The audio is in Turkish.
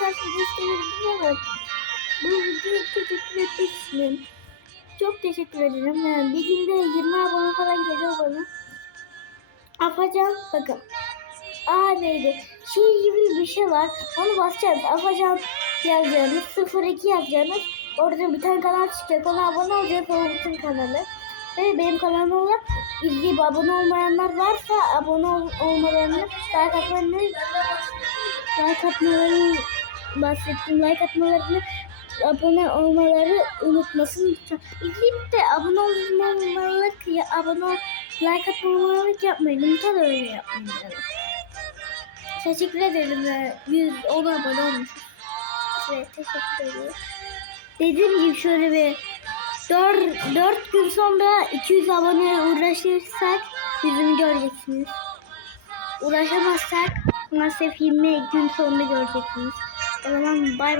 tarz video isteyebilirim ama bu videoya teşekkür etmek istiyorum. Çok teşekkür ederim. Yani bir günde 20 abone falan geliyor bana. Afacan bakın. Neydi? Şey gibi bir şey var. Onu basacağız. Afacan yazacağınız 02 yazacağınız. Orada bir tane kanal çıkacak. Ona abone olacağız. O bütün kanalı. Ve benim kanalıma izleyip abone olmayanlar varsa abone olmalarını, like atmalarını bahsettim. Like atmalarını, abone olmaları unutmasın lütfen. İzleyip de abone olmalık, like atmalık yapmayın. Lütfen öyle yapmayın. Teşekkür ederim. 110 abone olmuşuz. Evet, teşekkür ederim. Dediğim gibi şöyle bir 4 gün sonra 200 abone uğraşırsak yüzünü göreceksiniz. Uğraşamazsak maalesef 20 gün sonra göreceksiniz. O zaman bay bay.